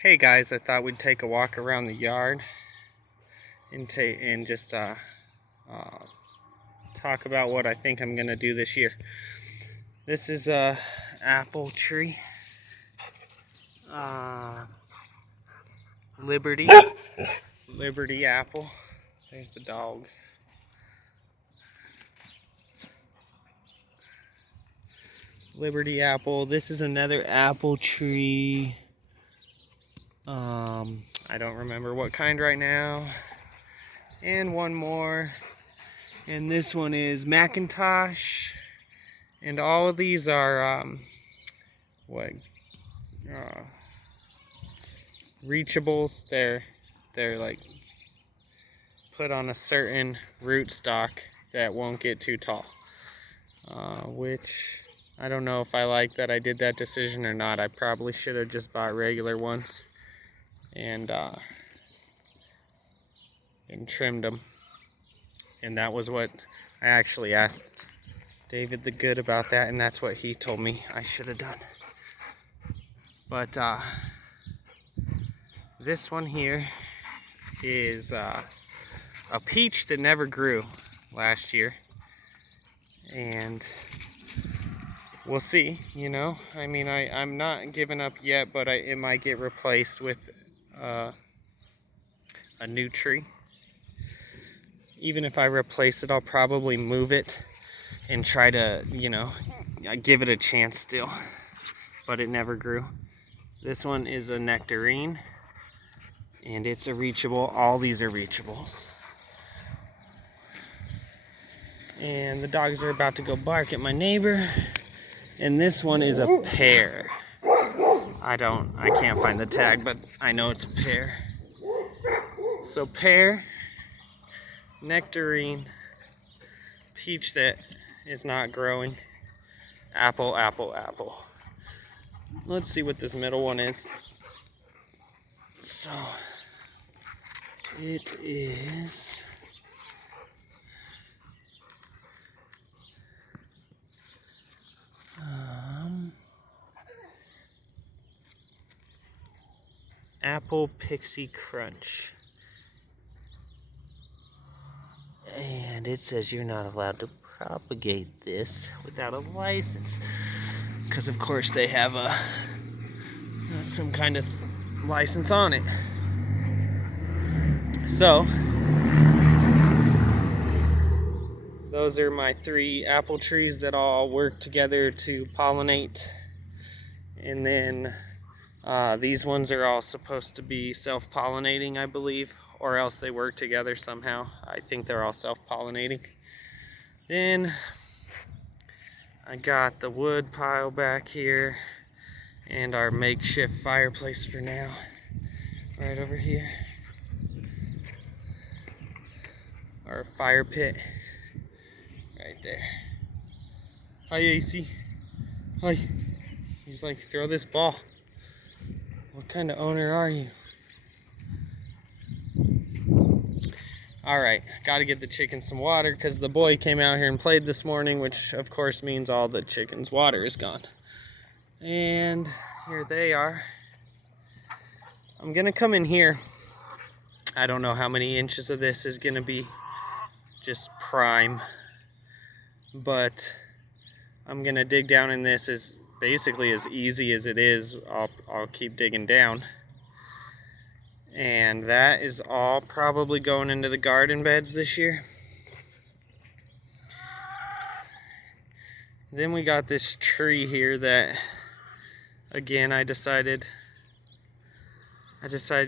Hey guys, I thought we'd take a walk around the yard and just talk about what I think I'm gonna do this year. This is a apple tree, uh, Liberty, Liberty apple. There's the dogs. Liberty apple. This is another apple tree. I don't remember what kind right now. And one more. And this one is Macintosh. And all of these are reachables. They're like put on a certain root stock that won't get too tall. Which I don't know if I like that I did that decision or not. I probably should have just bought regular ones and trimmed them. And that was what I actually asked David the Good about that, and that's what he told me I should have done. But this one here is a peach that never grew last year, and we'll see. I mean, I'm not giving up yet, but it might get replaced with a new tree. Even if I replace it, I'll probably move it and try to, give it a chance still. But it never grew. This one is a nectarine, and it's a reachable. All these are reachables. And the dogs are about to go bark at my neighbor. And this one is a pear. I can't find the tag, but I know it's a pear. So pear, nectarine, peach that is not growing, apple, apple, apple. Let's see what this middle one is. So it is apple pixie crunch. And it says you're not allowed to propagate this without a license. Because of course they have some kind of license on it. So, those are my 3 apple trees that all work together to pollinate. And then these ones are all supposed to be self-pollinating, I believe. Or else they work together somehow. I think they're all self-pollinating. Then I got the wood pile back here and our makeshift fireplace for now, right over here. Our fire pit, right there. Hi, AC. Hi. He's like, throw this ball. What kind of owner are you? Alright, gotta get the chickens some water because the boy came out here and played this morning, which of course means all the chickens' water is gone. And here they are. I'm gonna come in here. I don't know how many inches of this is gonna be just prime, but I'm gonna dig down in this as basically as easy as it is. I'll keep digging down. And that is all probably going into the garden beds this year. Then we got this tree here that, again, I decided,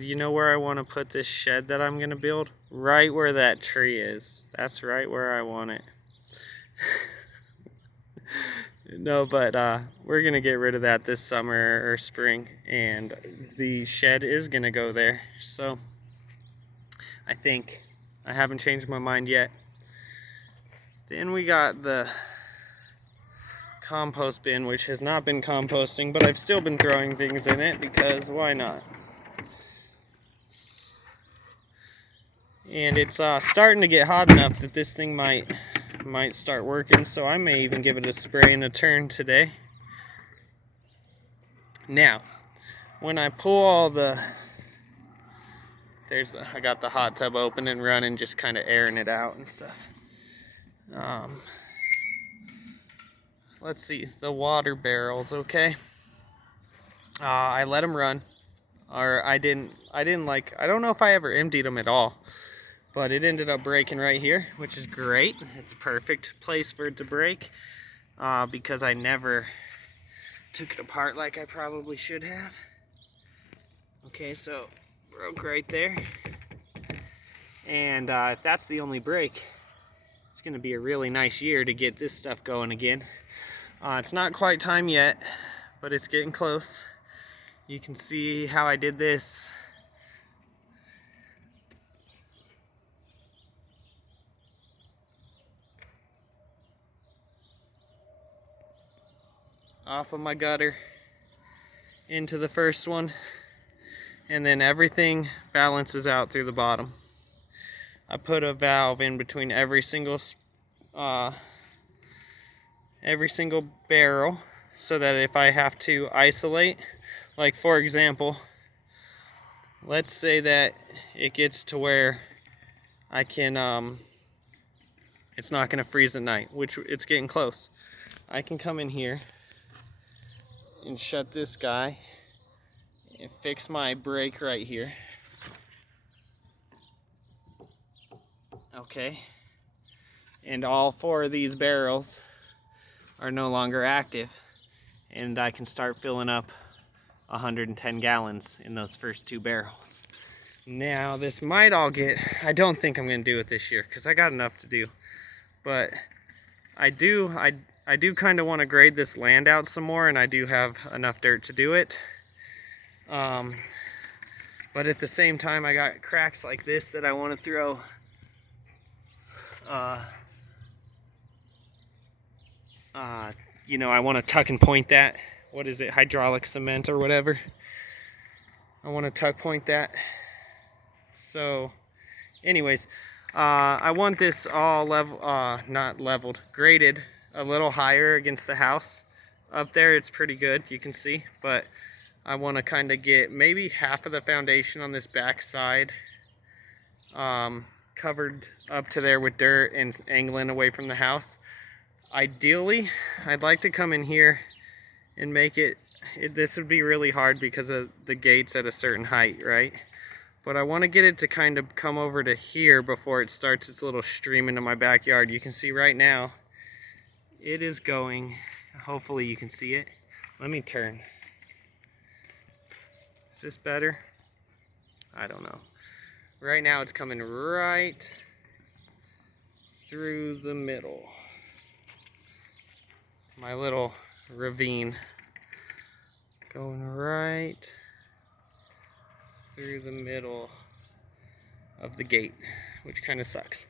you know where I want to put this shed that I'm going to build? Right where that tree is. That's right where I want it. No, but we're going to get rid of that this summer or spring, and the shed is going to go there. So I think I haven't changed my mind yet. Then we got the compost bin, which has not been composting, but I've still been throwing things in it because why not? And it's starting to get hot enough that this thing might start working, so I may even give it a spray and a turn today. Now, when I pull all the, I got the hot tub open and running, just kind of airing it out and stuff. Let's see, the water barrels, okay? I let them run, or I didn't I don't know if I ever emptied them at all, but it ended up breaking right here, which is great. It's perfect place for it to break, because I never took it apart like I probably should have. Okay, so broke right there, and if that's the only break, it's gonna be a really nice year to get this stuff going again. It's not quite time yet, but it's getting close. You can see how I did this. Off of my gutter into the first one, and then everything balances out through the bottom. I put a valve in between every single barrel, so that if I have to isolate, like for example, let's say that it gets to where I can, it's not gonna freeze at night, which it's getting close. I can come in here and shut this guy and fix my brake right here. Okay. And all 4 of these barrels are no longer active, and I can start filling up 110 gallons in those first 2 barrels. Now this might all get, I don't think I'm gonna do it this year because I got enough to do, but I do kind of want to grade this land out some more, and I do have enough dirt to do it. But at the same time, I got cracks like this that I want to throw I want to tuck and point that. What is it? Hydraulic cement or whatever. I want to tuck point that. So, anyways, I want this all not leveled, graded a little higher against the house. Up there, it's pretty good, you can see, but I want to kind of get maybe half of the foundation on this back side covered up to there with dirt and angling away from the house. Ideally, I'd like to come in here and make it, this would be really hard because of the gates at a certain height, right? But I want to get it to kind of come over to here before it starts its little stream into my backyard. You can see right now, it is going, hopefully you can see it. Let me turn. Is this better? I don't know. Right now it's coming right through the middle. My little ravine going right through the middle of the gate, which kind of sucks.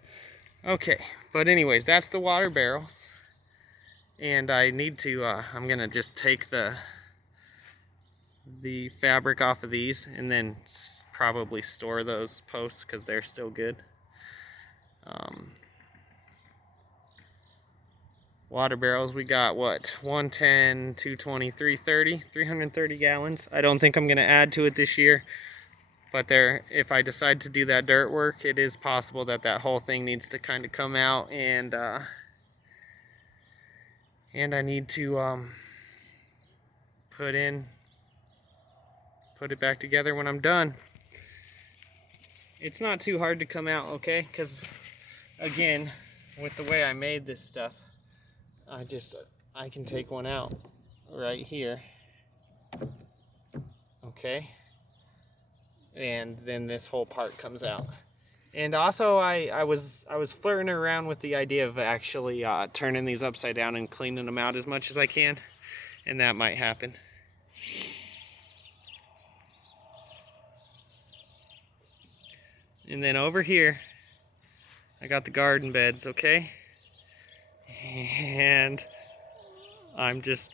Okay, but anyways, that's the water barrels, and I need to I'm gonna just take the fabric off of these and then probably store those posts because they're still good. Water barrels, we got what, 110, 220, 330, 330 gallons. I don't think I'm going to add to it this year, but if I decide to do that dirt work, it is possible that that whole thing needs to kind of come out, and I need to put it back together when I'm done. It's not too hard to come out, okay? Because again, with the way I made this stuff, I can take one out right here, okay, and then this whole part comes out. And also I was flirting around with the idea of actually turning these upside down and cleaning them out as much as I can, and that might happen. And then over here I got the garden beds, okay? And I'm just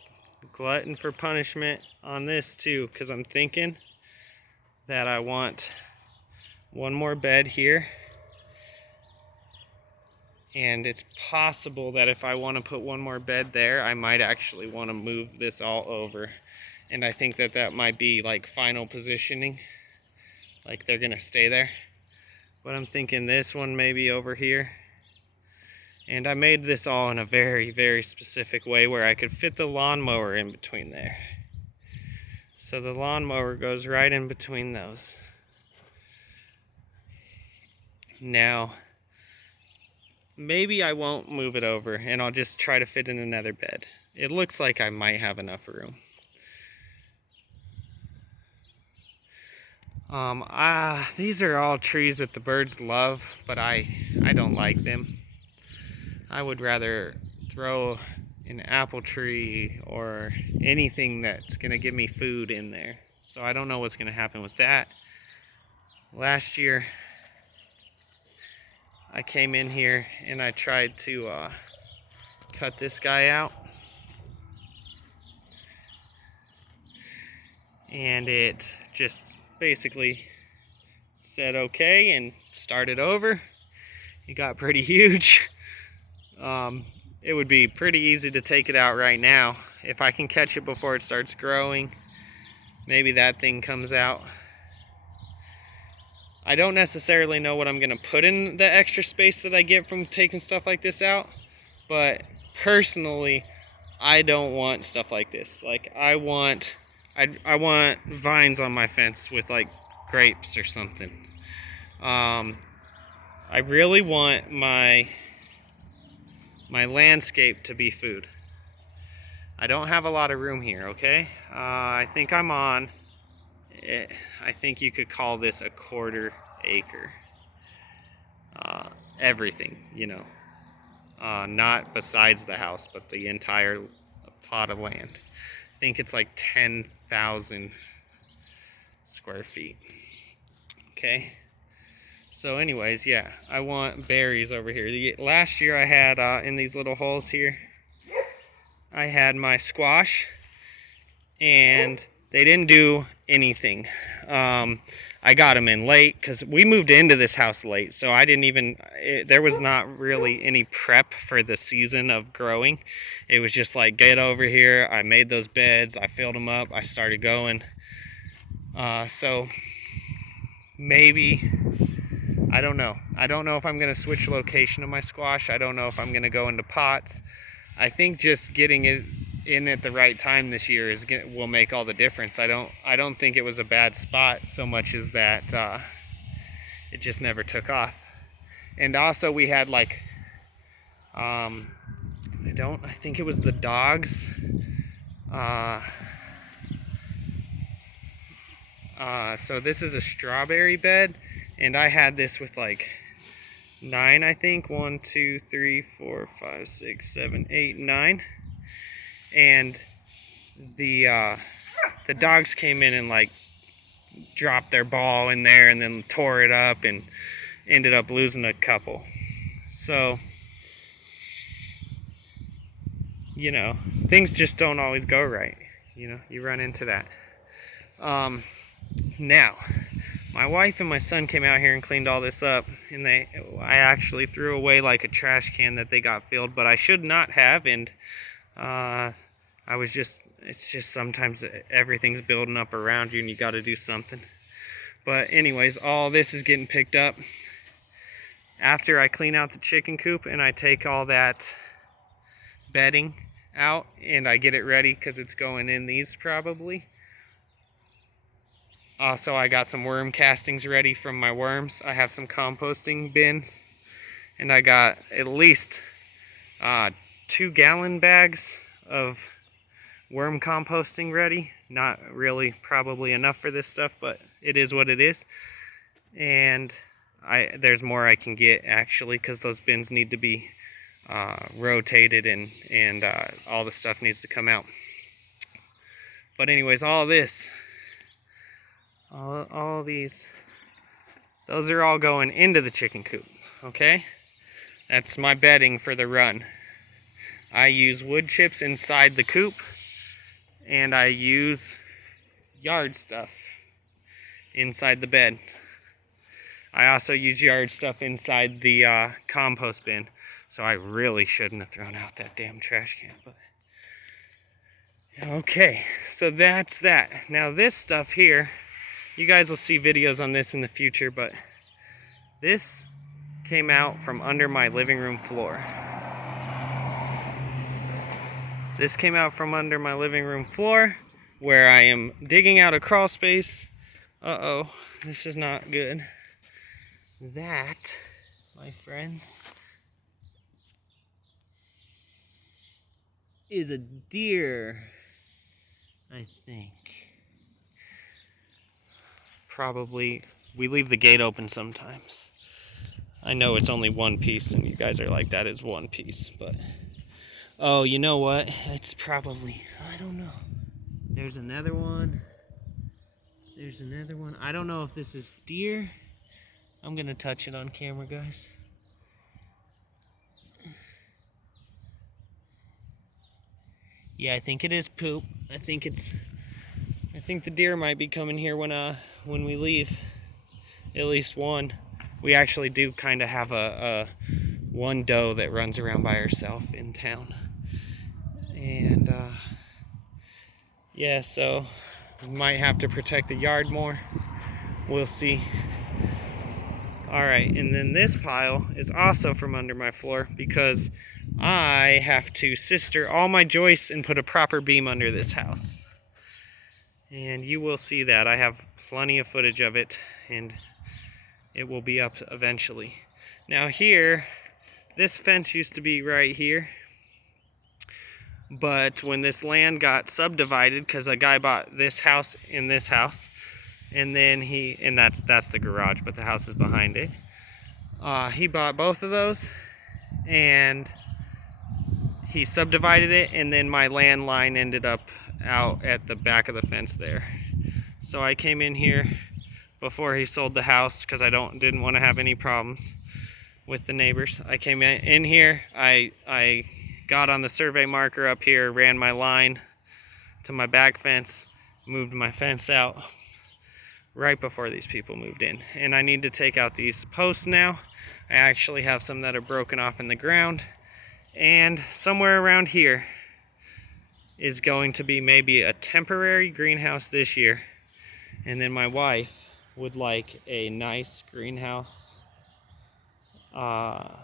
glutton for punishment on this too, because I'm thinking that I want one more bed here, and it's possible that if I want to put one more bed there, I might actually want to move this all over And I think that that might be like final positioning, like they're gonna stay there. But I'm thinking this one maybe over here. And I made this all in a very, very specific way where I could fit the lawnmower in between there. So the lawnmower goes right in between those. Now, maybe I won't move it over and I'll just try to fit in another bed. It looks like I might have enough room. These are all trees that the birds love, but I don't like them. I would rather throw an apple tree or anything that's gonna give me food in there. So I don't know what's gonna happen with that. Last year, I came in here and I tried to cut this guy out. And it just basically said okay and started over. It got pretty huge. It would be pretty easy to take it out right now. If I can catch it before it starts growing, maybe that thing comes out. I don't necessarily know what I'm gonna put in the extra space that I get from taking stuff like this out, but personally, I don't want stuff like this. Like I want vines on my fence with like grapes or something. I really want my landscape to be food. I don't have a lot of room here, okay? I think I'm on, I think you could call this a 1/4 acre. Everything, you know. Not besides the house, but the entire plot of land. I think it's like 10,000 square feet. Okay. So anyways, yeah, I want berries over here. Last year I had, in these little holes here, I had my squash, and they didn't do anything. I got them in late because we moved into this house late, so I didn't even, there was not really any prep for the season of growing. It was just like, get over here, I made those beds, I filled them up, I started going. So maybe, I don't know. I don't know if I'm going to switch location of my squash. I don't know if I'm going to go into pots. I think just getting it in at the right time this year will make all the difference. I don't think it was a bad spot so much as that it just never took off. And also we had like I think it was the dogs. So this is a strawberry bed, and I had this with like 9, I think. 1, 2, 3, 4, 5, 6, 7, 8, 9. And the dogs came in and like dropped their ball in there and then tore it up and ended up losing a couple. So, you know, things just don't always go right. You know, you run into that. Now, my wife and my son came out here and cleaned all this up, and I actually threw away like a trash can that they got filled, but I should not have, and it's just sometimes everything's building up around you and you got to do something. But anyways, all this is getting picked up after I clean out the chicken coop and I take all that bedding out and I get it ready because it's going in these probably. Also, I got some worm castings ready from my worms. I have some composting bins, and I got at least 2-gallon bags of worm composting ready. Not really probably enough for this stuff, but it is what it is. And there's more I can get actually, because those bins need to be rotated and all the stuff needs to come out. But anyways, all this, all these, those are all going into the chicken coop, okay? That's my bedding for the run. I use wood chips inside the coop, and I use yard stuff inside the bed. I also use yard stuff inside the compost bin, so I really shouldn't have thrown out that damn trash can, but Okay, so that's that. Now this stuff here, you guys will see videos on this in the future, but this came out from under my living room floor. This came out from under my living room floor where I am digging out a crawl space. Uh-oh, this is not good. That, my friends, is a deer, I think. Probably, we leave the gate open sometimes. I know it's only one piece and you guys are like, that is one piece, but oh, you know what? It's probably, I don't know. There's another one. There's another one. I don't know if this is deer. I'm gonna touch it on camera, guys. Yeah, I think it is poop. I think the deer might be coming here when we leave. At least one. We actually do kind of have a one doe that runs around by herself in town. And yeah, so we might have to protect the yard more. We'll see. Alright, and then this pile is also from under my floor because I have to sister all my joists and put a proper beam under this house. And you will see that. I have plenty of footage of it, and it will be up eventually. Now here, this fence used to be right here. But when this land got subdivided, because a guy bought this house and this house, and then that's the garage, but the house is behind it. He bought both of those, and he subdivided it, and then my land line ended up out at the back of the fence there. So I came in here before he sold the house because I didn't want to have any problems with the neighbors. I came in here, I got on the survey marker up here, ran my line to my back fence, moved my fence out right before these people moved in. And I need to take out these posts now. I actually have some that are broken off in the ground. And somewhere around here is going to be maybe a temporary greenhouse this year. And then my wife would like a nice greenhouse that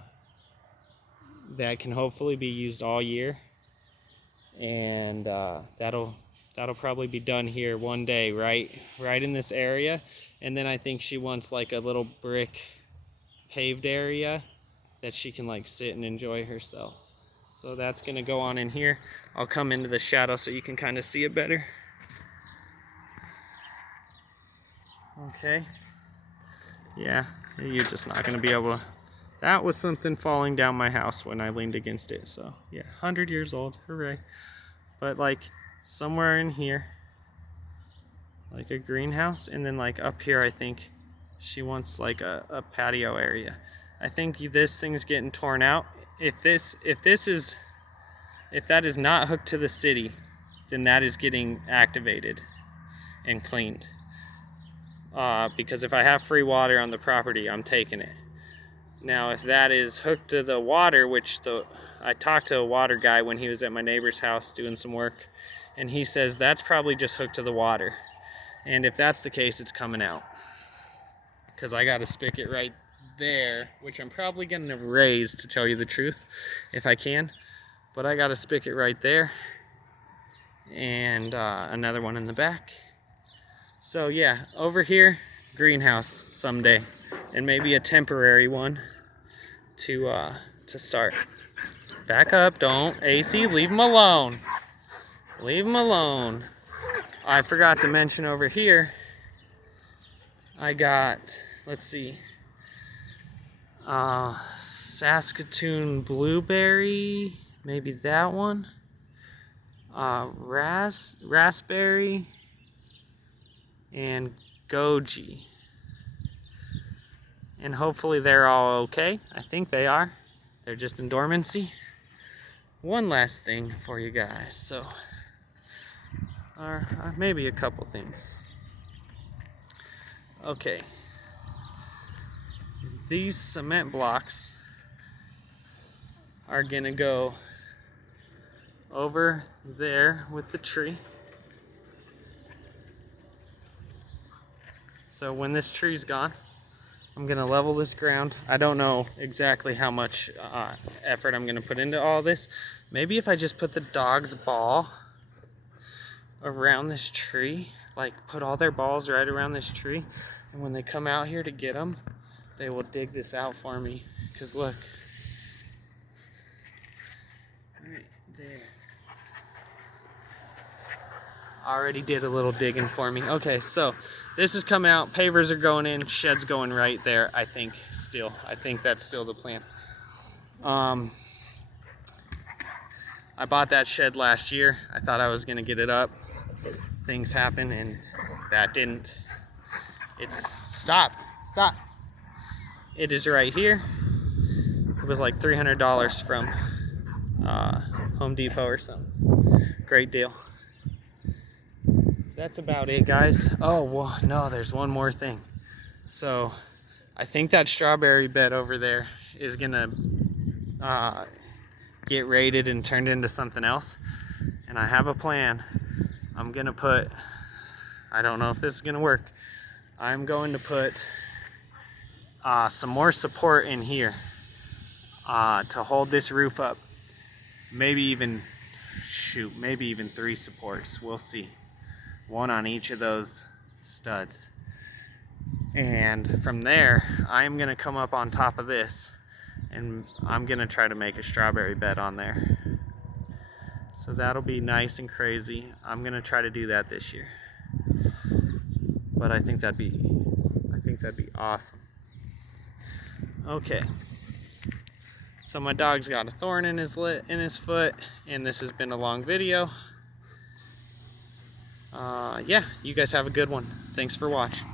can hopefully be used all year. And that'll probably be done here one day, right in this area. And then I think she wants like a little brick paved area that she can like sit and enjoy herself. So that's gonna go on in here. I'll come into the shadow so you can kind of see it better. Okay. Yeah, you're just not gonna be able to. That was something falling down my house when I leaned against it. So yeah, 100 years old, hooray. But like somewhere in here, like a greenhouse, and then like up here I think she wants like a patio area. I think this thing's getting torn out. If that is not hooked to the city, then that is getting activated and cleaned. Because if I have free water on the property, I'm taking it. Now, if that is hooked to the water, I talked to a water guy when he was at my neighbor's house doing some work, and he says that's probably just hooked to the water. And if that's the case, it's coming out. Because I got a spigot right there, which I'm probably going to raise, to tell you the truth, if I can. But I got a spigot right there, and another one in the back. So yeah, over here, greenhouse someday, and maybe a temporary one to start. Back up, don't, AC, leave him alone. Leave him alone. I forgot to mention over here, I got, let's see, Saskatoon blueberry, maybe that one. Raspberry and goji. And hopefully they're all okay. I think they are. They're just in dormancy. One last thing for you guys. So, or maybe a couple things. Okay. These cement blocks are gonna go over there with the tree. So when this tree's gone, I'm gonna level this ground. I don't know exactly how much effort I'm gonna put into all this. Maybe if I just put the dog's ball around this tree, like put all their balls right around this tree, and when they come out here to get them, they will dig this out for me. Because look, right there. Already did a little digging for me. Okay, so this is coming out, pavers are going in, shed's going right there, I think still. I think that's still the plan. I bought that shed last year. I thought I was gonna get it up. Things happen and that didn't. Stop. It is right here. It was like $300 from Home Depot or something. Great deal. That's about it, guys. Oh, well, no, there's one more thing. So I think that strawberry bed over there is gonna get raided and turned into something else. And I have a plan. I'm gonna put, I don't know if this is gonna work. I'm going to put some more support in here to hold this roof up. Maybe even 3 supports. We'll see. One on each of those studs. And from there, I'm gonna come up on top of this and I'm gonna try to make a strawberry bed on there. So that'll be nice and crazy. I'm gonna try to do that this year. But I think that'd be awesome. Okay. So my dog's got a thorn in his foot, and this has been a long video. Yeah, you guys have a good one. Thanks for watching.